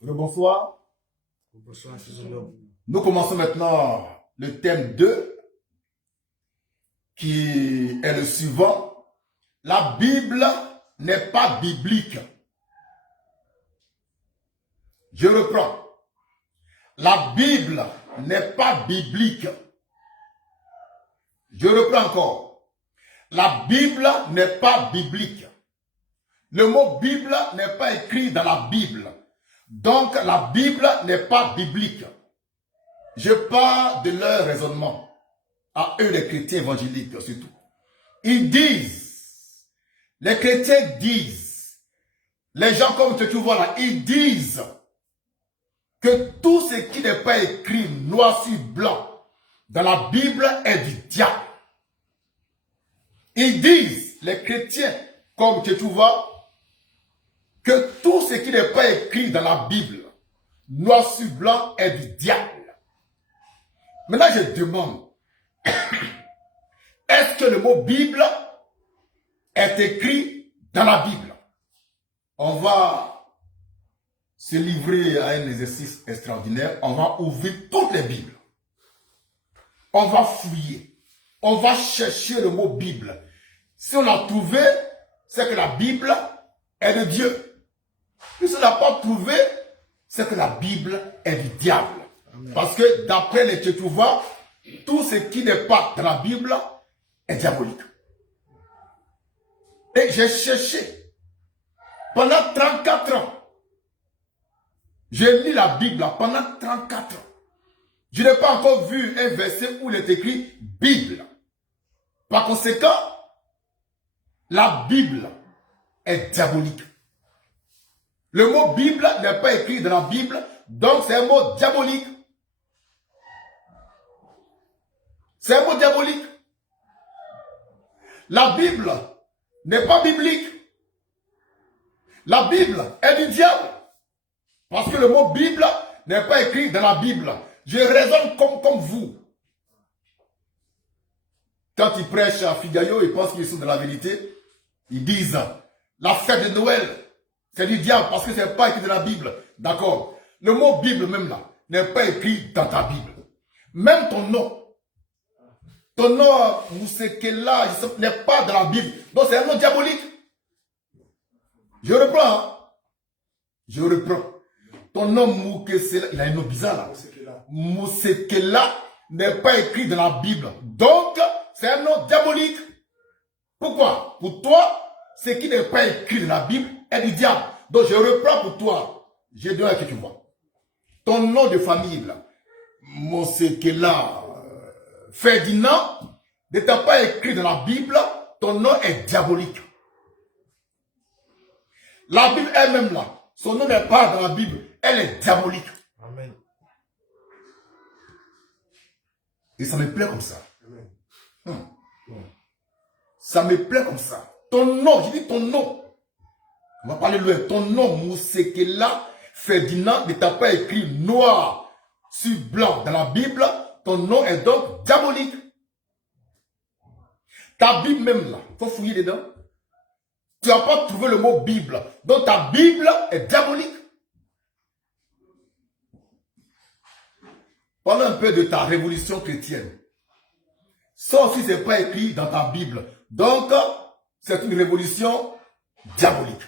Bonsoir. Bonsoir. Nous commençons maintenant le thème 2 qui est le suivant. La Bible n'est pas biblique. Je reprends. La Bible n'est pas biblique. Je reprends encore. La Bible n'est pas biblique. Le mot Bible n'est pas écrit dans la Bible. Donc la Bible n'est pas biblique. Je parle de leur raisonnement. À eux les chrétiens évangéliques surtout. Ils disent, les chrétiens disent, les gens comme tu vois là, ils disent que tout ce qui n'est pas écrit noir sur blanc dans la Bible est du diable. Ils disent, les chrétiens comme tu vois, que tout ce qui n'est pas écrit dans la Bible, noir sur blanc, est du diable. Maintenant, je demande, est-ce que le mot Bible est écrit dans la Bible? On va se livrer à un exercice extraordinaire. On va ouvrir toutes les Bibles. On va fouiller. On va chercher le mot Bible. Si on l'a trouvé, c'est que la Bible est de Dieu. Si on n'a pas trouvé, c'est que la Bible est du diable. Amen. Parce que d'après les Tchétouvas, tout ce qui n'est pas dans la Bible est diabolique. Et j'ai cherché pendant 34 ans. J'ai lu la Bible pendant 34 ans. Je n'ai pas encore vu un verset où il est écrit Bible. Par conséquent, la Bible est diabolique. Le mot Bible n'est pas écrit dans la Bible, donc c'est un mot diabolique. C'est un mot diabolique. La Bible n'est pas biblique. La Bible est du diable. Parce que le mot Bible n'est pas écrit dans la Bible. Je raisonne comme vous. Quand ils prêchent à Figayo, ils pensent qu'ils sont dans la vérité. Ils disent, la fête de Noël, c'est du diable parce que ce n'est pas écrit dans la Bible. D'accord. Le mot Bible même là, n'est pas écrit dans ta Bible. Même ton nom. Ton nom, Moussekela, n'est pas dans la Bible. Donc c'est un nom diabolique. Je reprends. Hein? Je reprends. Ton nom Moukesela, il a un nom bizarre là. Moussekela n'est pas écrit dans la Bible. Donc, c'est un nom diabolique. Pourquoi? Pour toi, ce qui n'est pas écrit dans la Bible est du diable. Donc, je reprends pour toi. J'ai donné que tu vois. Ton nom de famille là, Moussekela, Ferdinand, n'étant pas écrit dans la Bible, ton nom est diabolique. La Bible elle-même là, son nom n'est pas dans la Bible, elle est diabolique. Amen. Et ça me plaît comme ça. Ça me plaît comme ça. Ton nom, je dis ton nom. On va parler loin. Ton nom, Moussekela Ferdinand, n'étant pas écrit noir sur blanc dans la Bible, ton nom est donc diabolique. Ta Bible même là, il faut fouiller dedans. Tu n'as pas trouvé le mot Bible. Donc ta Bible est diabolique. Parle un peu de ta révolution chrétienne. Ça aussi, ce n'est pas écrit dans ta Bible. Donc, c'est une révolution diabolique.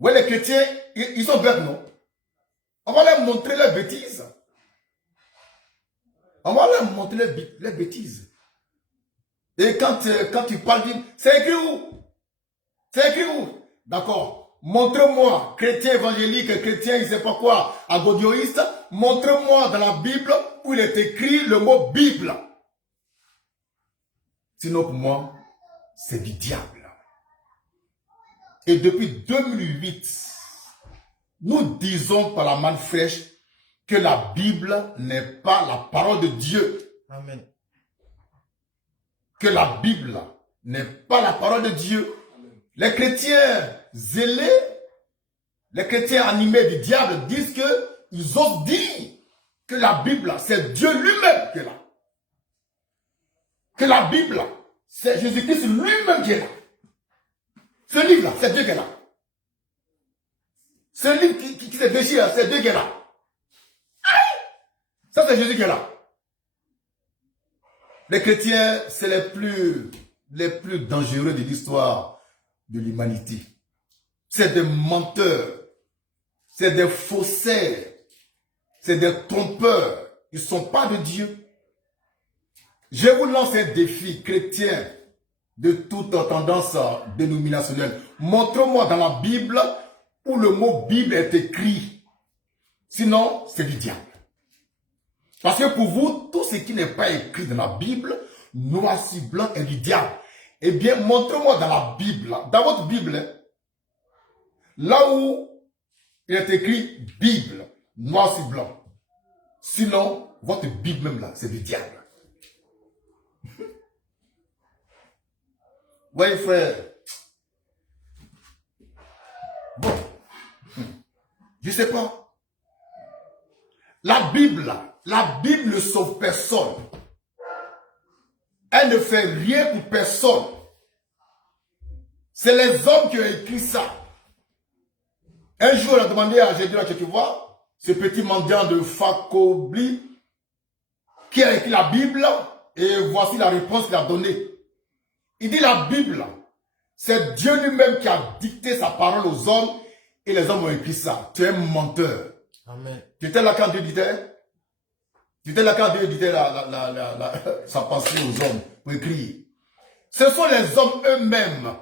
Ouais, les chrétiens, ils sont bêtes, non? On va leur montrer leurs bêtises. On va leur montrer les bêtises. Et quand tu parles, c'est écrit où? C'est écrit où? D'accord. Montre-moi, chrétien évangélique, chrétien, je ne sais pas quoi, agodioïste, montre-moi dans la Bible où il est écrit le mot Bible. Sinon, pour moi, c'est du diable. Et depuis 2008, nous disons par la main fraîche que la Bible n'est pas la parole de Dieu. Amen. Que la Bible n'est pas la parole de Dieu. Les chrétiens zélés, les chrétiens animés du diable disent qu'ils osent dire que la Bible, c'est Dieu lui-même qui est là. Que la Bible, c'est Jésus-Christ lui-même qui est là. Ce livre-là, c'est Dieu qui est là. Ce livre qui se déchire, c'est Dieu qui est là. Ça, c'est Jésus qui est là. Les chrétiens, c'est les plus dangereux de l'histoire de l'humanité. C'est des menteurs. C'est des faussaires. C'est des trompeurs. Ils ne sont pas de Dieu. Je vous lance un défi chrétien de toute tendance dénominationnelle. Montre-moi dans la Bible où le mot Bible est écrit. Sinon, c'est du diable. Parce que pour vous, tout ce qui n'est pas écrit dans la Bible, noir sur blanc est du diable. Eh bien, montre-moi dans la Bible, dans votre Bible, là où il est écrit Bible, noir sur blanc. Sinon, votre Bible même là, c'est du diable. Oui, frère. Bon. Je ne sais pas. La Bible ne sauve personne. Elle ne fait rien pour personne. C'est les hommes qui ont écrit ça. Un jour, on a demandé à Jésus, tu vois, ce petit mendiant de Fakobli, qui a écrit la Bible, et voici la réponse qu'il a donnée. Il dit la Bible, c'est Dieu lui-même qui a dicté sa parole aux hommes, et les hommes ont écrit ça. Tu es un menteur. Amen. Tu étais là quand Dieu disait? Tu étais là quand Dieu disait sa pensée aux hommes pour écrire. Ce sont les hommes eux-mêmes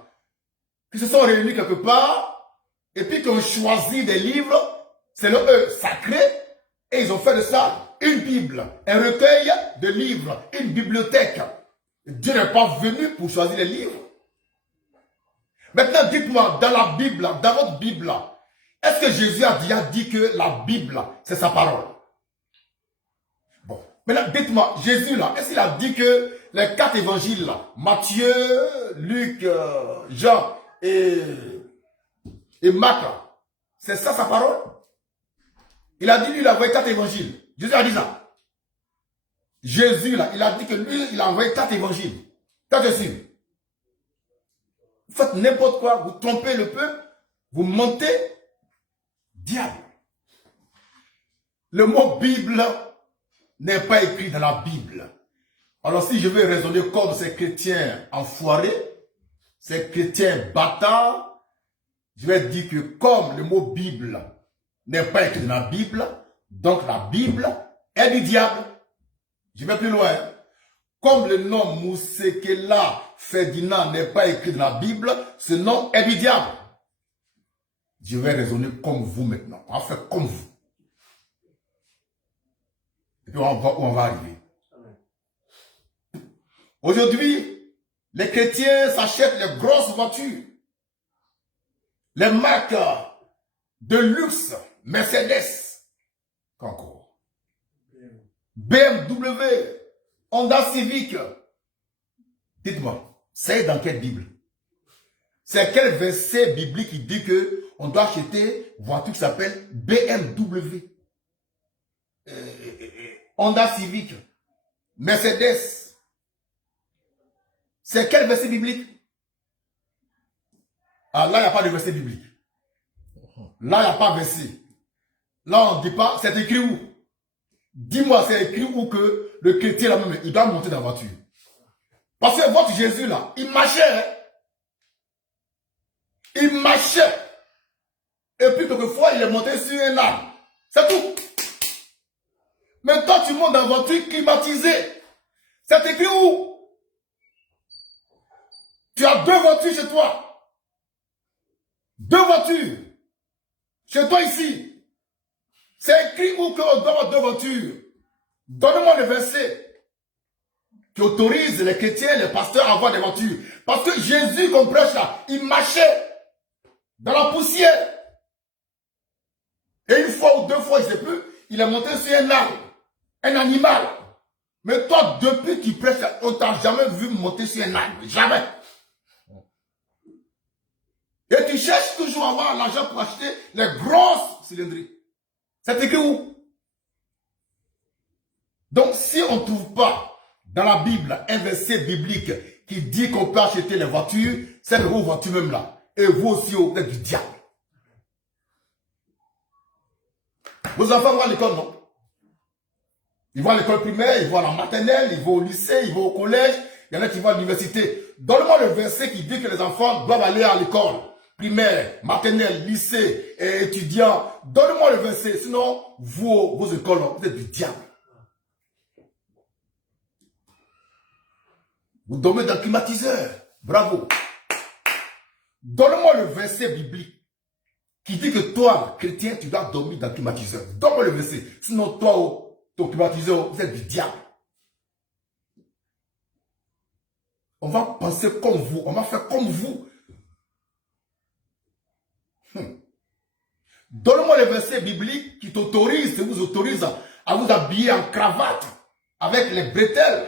qui se sont réunis quelque part et puis qui ont choisi des livres, c'est le eux sacrés, et ils ont fait de ça une Bible, un recueil de livres, une bibliothèque. Dieu n'est pas venu pour choisir les livres. Maintenant, dites-moi, dans la Bible, dans votre Bible, est-ce que Jésus a déjà dit que la Bible, c'est sa parole? Bon, maintenant, dites-moi, Jésus, là, est-ce qu'il a dit que les 4 évangiles, là, Matthieu, Luc, Jean et Marc, c'est ça sa parole? Il a dit, lui, il a envoyé 4 évangiles. Jésus a dit ça. Jésus, là, il a dit que lui, il a envoyé 4 évangiles. T'as sûr? Vous faites n'importe quoi, vous trompez le peuple, vous mentez. Diable. Le mot Bible n'est pas écrit dans la Bible. Alors si je veux raisonner comme ces chrétiens enfoirés, ces chrétiens bâtards, je vais dire que comme le mot Bible n'est pas écrit dans la Bible, donc la Bible est du diable. Je vais plus loin. Comme le nom Moussekela Ferdinand n'est pas écrit dans la Bible, ce nom est du diable. Je vais raisonner comme vous maintenant. On va faire comme vous. Et puis on va où on va arriver. Aujourd'hui, les chrétiens s'achètent les grosses voitures. Les marques de luxe, Mercedes, encore. BMW, Honda Civic. Dites-moi, c'est dans quelle Bible? C'est quel verset biblique qui dit que on doit acheter une voiture qui s'appelle BMW, Honda Civic, Mercedes? C'est quel verset biblique? Ah, là, il n'y a pas de verset biblique. Là, il n'y a pas de verset. Là, on ne dit pas, c'est écrit où? Dis-moi, c'est écrit où que le chrétien, là même, il doit monter dans la voiture. Parce que votre Jésus, là, il marchait. Hein? Il marchait. Et puis, quelquefois, il est monté sur un arbre. C'est tout. Mais toi, tu montes dans une voiture climatisée. C'est écrit où? Tu as 2 voitures chez toi. 2 voitures. Chez toi ici. C'est écrit où qu'on doit avoir 2 voitures. Donne-moi le verset qui autorise les chrétiens, les pasteurs à avoir des voitures. Parce que Jésus, qu'on prêche là, il marchait dans la poussière. Et une fois ou 2 fois, je ne sais plus, il est monté sur un arbre, un animal. Mais toi, depuis qu'il prêche, on ne t'a jamais vu monter sur un arbre. Jamais. Et tu cherches toujours à avoir l'argent pour acheter les grosses cylindries. C'est écrit où? Donc, si on ne trouve pas dans la Bible un verset biblique qui dit qu'on peut acheter les voitures, c'est vos voitures même là. Et vous aussi, vous êtes du diable. Vos enfants vont à l'école, non? Ils vont à l'école primaire, ils vont à la maternelle, ils vont au lycée, ils vont au collège. Il y en a qui vont à l'université. Donne-moi le verset qui dit que les enfants doivent aller à l'école. Primaire, maternelle, lycée, et étudiants. Donne-moi le verset. Sinon, vos écoles, vous êtes du diable. Vous dormez dans le climatiseur. Bravo. Donne-moi le verset biblique qui dit que toi, chrétien, tu dois dormir dans le climatiseur. Donne-moi le verset. Sinon, toi, ton climatiseur, vous êtes du diable. On va penser comme vous. On va faire comme vous. Donne-moi le verset biblique qui vous autorise à vous habiller en cravate, avec les bretelles,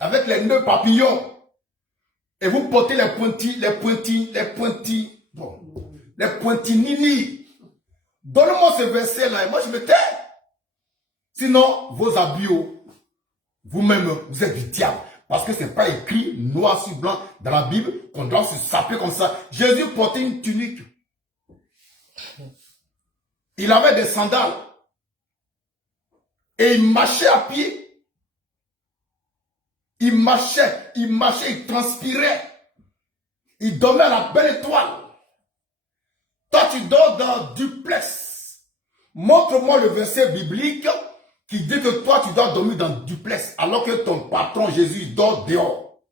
avec les nœuds papillons. Et vous portez les pointinini. Donne-moi ce verset-là et moi je me tais. Sinon, vos habits, vous-même, vous êtes du diable. Parce que ce n'est pas écrit noir sur blanc dans la Bible qu'on doit se saper comme ça. Jésus portait une tunique. Il avait des sandales. Et il marchait à pied. Il marchait, il transpirait. Il dormait à la belle étoile. Toi, tu dors dans duplex. Montre-moi le verset biblique qui dit que toi, tu dois dormir dans duplex, alors que ton patron Jésus dort dehors.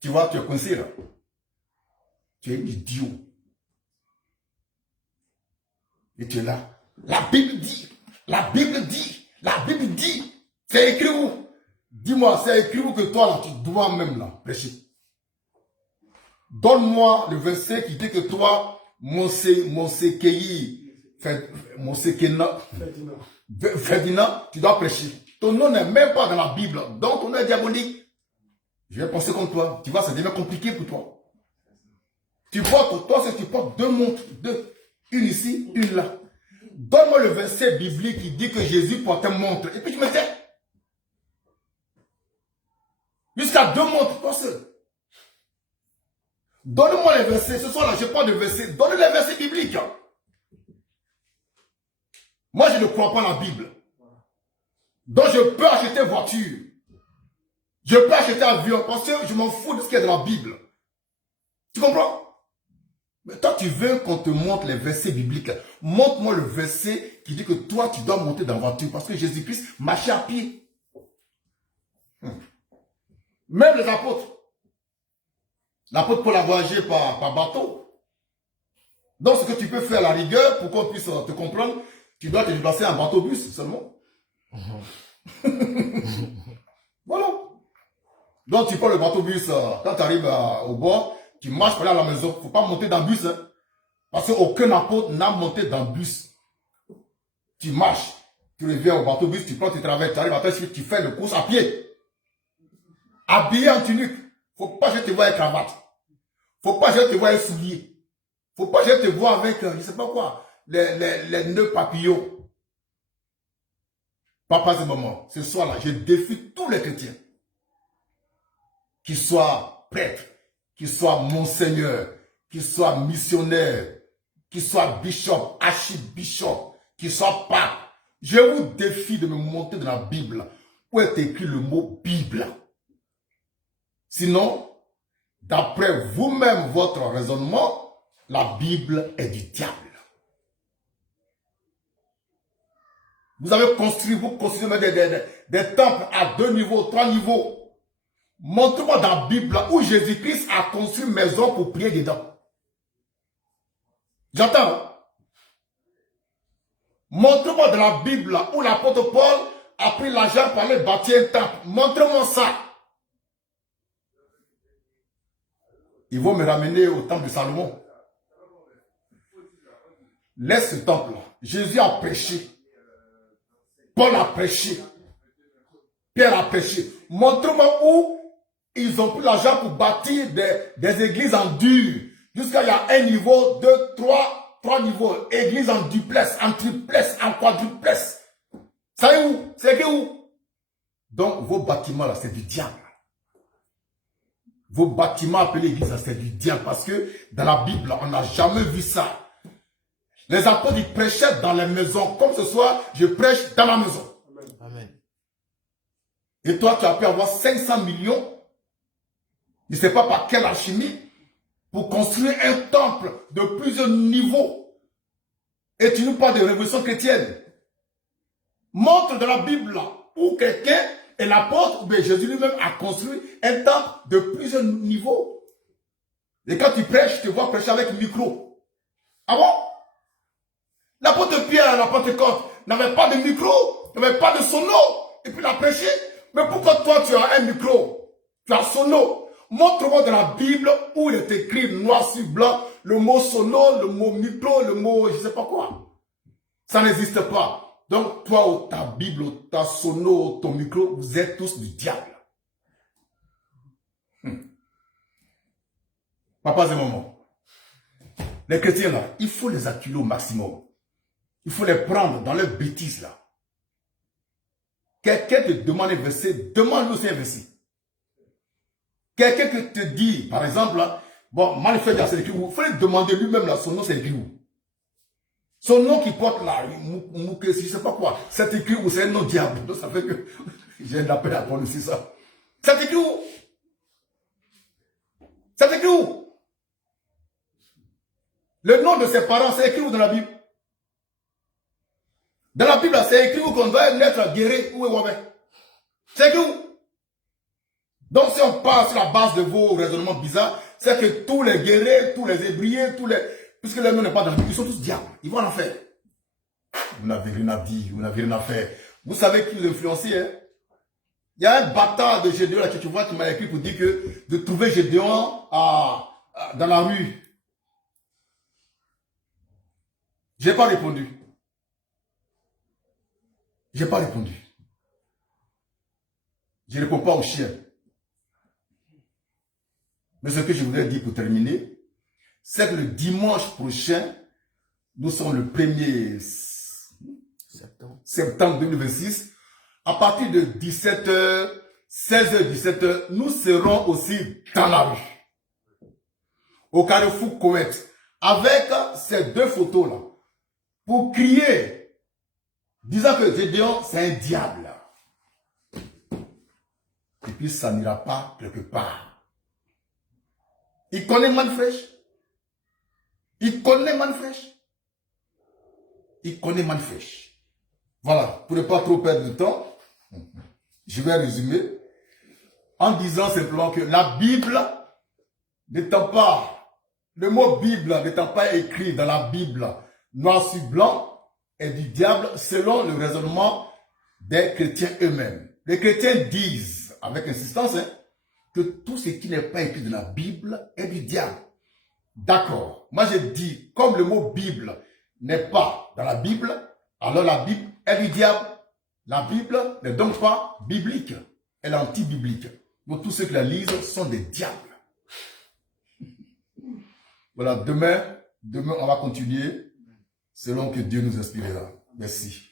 Tu vois, tu es coincé là. Tu es un idiot. Et tu es là. La Bible dit, la Bible dit, la Bible dit. C'est écrit où? Dis-moi, c'est écrit où que toi là, tu dois même là prêcher. Donne-moi le verset qui dit que toi, Ferdinand, tu dois prêcher. Ton nom n'est même pas dans la Bible, donc ton nom est diabolique. Je vais penser comme toi. Tu vois, ça devient compliqué pour toi. Tu portes deux montres, une ici, une là. Donne-moi le verset biblique qui dit que Jésus portait une montre. Et puis tu me tais. Jusqu'à 2 montres, toi seul. Donne-moi les versets. Ce soir-là, je parle de versets. Donne les versets bibliques. Moi, je ne crois pas en la Bible. Donc, je peux acheter voiture. Je peux acheter avion parce que je m'en fous de ce qu'il y a dans la Bible. Tu comprends? Mais toi, tu veux qu'on te montre les versets bibliques. Montre-moi le verset qui dit que toi, tu dois monter dans la voiture parce que Jésus-Christ marchait à pied. Même les apôtres. L'apôtre Paul a voyagé par bateau. Donc, ce que tu peux faire à la rigueur, pour qu'on puisse te comprendre, tu dois te déplacer en bateau-bus seulement. Voilà. Donc, tu prends le bateau-bus, quand tu arrives au bord, tu marches pour aller à la maison. Il ne faut pas monter dans le bus. Hein, parce qu'aucun apôtre n'a monté dans le bus. Tu marches, tu reviens au bateau-bus, tu prends tes travaux, tu arrives à ta suite, tu fais le course à pied. Habillé en tunique. Il ne faut pas que je te voie avec cravate. Il ne faut pas que je te voie avec souliers. Il ne faut pas que je te voie avec, je ne sais pas quoi, les nœuds papillons. Papa, ce moment, ce soir-là, je défie tous les chrétiens. Qu'ils soient prêtres, qu'ils soient monseigneurs, qu'ils soient missionnaires, qu'ils soient bishop, archibishop, qu'ils soient pape. Je vous défie de me monter dans la Bible où est écrit le mot Bible. Sinon, d'après vous-même, votre raisonnement, la Bible est du diable. Vous avez construit, vous construisez des temples à 2 niveaux, 3 niveaux. Montre-moi dans la Bible où Jésus-Christ a construit une maison pour prier dedans. J'entends. Hein? Montre-moi dans la Bible où l'apôtre Paul a pris l'argent pour aller bâtir un temple. Montre-moi ça. Ils vont me ramener au temple de Salomon. Laisse ce temple-là. Jésus a prêché. Paul a prêché. Pierre a prêché. Montre-moi où ils ont pris l'argent pour bâtir des églises en dur. Jusqu'à il y a 1 niveau, 2, 3 niveaux. Église en duplex, en triplex, en quadruplex. Ça est où? C'est écrit où? Donc, vos bâtiments là, c'est du diable. Vos bâtiments appelés église, c'est du diable. Parce que dans la Bible, on n'a jamais vu ça. Les apôtres, ils prêchaient dans les maisons. Comme ce soir, je prêche dans la maison. Amen. Et toi, tu as pu avoir 500 millions. Je ne sais pas par quelle alchimie. Pour construire un temple de plusieurs niveaux. Et tu nous parles de révolution chrétienne. Montre dans la Bible là, où quelqu'un et l'apôtre, ou Jésus lui-même a construit un temple de plusieurs niveaux. Et quand tu prêches, tu te vois prêcher avec un micro. Ah bon? L'apôtre Pierre à la Pentecôte n'avait pas de micro, n'avait pas de sono, et puis il a prêché. Mais pourquoi toi tu as un micro? Tu as sono. Montre-moi dans la Bible où il est écrit noir sur blanc le mot sono, le mot micro, le mot je ne sais pas quoi. Ça n'existe pas. Donc, toi, ou ta Bible, ou ta sono, ou ton micro, vous êtes tous du diable. Papa et maman, les chrétiens là, il faut les acculer au maximum. Il faut les prendre dans leurs bêtises là. Quelqu'un te demande un verset, demande-lui aussi un verset. Quelqu'un qui te dit, par exemple, là, bon, manifeste, c'est écrit où? Il faut lui demander lui-même là, son nom, c'est écrit où? Son nom qui porte là, je ne sais pas quoi, c'est écrit où? C'est un nom diable. Donc ça fait que j'ai un appel à prononcer ça. C'est écrit où? C'est écrit où? Le nom de ses parents, c'est écrit où dans la Bible? Dans la Bible, c'est écrit où qu'on doit naître guéri ou éwabé. C'est écrit où? Donc si on part sur la base de vos raisonnements bizarres, c'est que tous les guerriers, tous les ébriers, puisque les noms n'est pas dans la Bible, ils sont tous diables. Ils vont en faire. Vous n'avez rien à dire, vous n'avez rien à faire. Vous savez qui vous influencez, hein? Il y a un bâtard de Gédéon là que tu vois qui m'a écrit pour dire que de trouver Gédéon dans la rue. J'ai pas répondu. J'ai pas répondu. Je ne réponds pas aux chiens. Mais ce que je voudrais dire pour terminer, c'est que le dimanche prochain, nous sommes le 1er septembre 2026, à partir de 17h, 16h, 17h, nous serons aussi dans la rue, au Carrefour Koweït, avec ces deux photos-là, pour crier, disant que Gédéon, c'est un diable. Et puis ça n'ira pas quelque part. Il connaît Manfresh. Il connaît Manfresh. Il connaît Manfresh. Voilà, pour ne pas trop perdre de temps, je vais résumer en disant simplement que la Bible n'étant pas, le mot Bible n'étant pas écrit dans la Bible noir sur blanc est du diable selon le raisonnement des chrétiens eux-mêmes. Les chrétiens disent avec insistance que tout ce qui n'est pas écrit dans la Bible est du diable. D'accord. Moi, je dis, comme le mot Bible n'est pas dans la Bible, alors la Bible est du diable. La Bible n'est donc pas biblique. Elle est anti-biblique. Donc, tous ceux qui la lisent sont des diables. Voilà, demain, on va continuer selon que Dieu nous inspirera. Merci.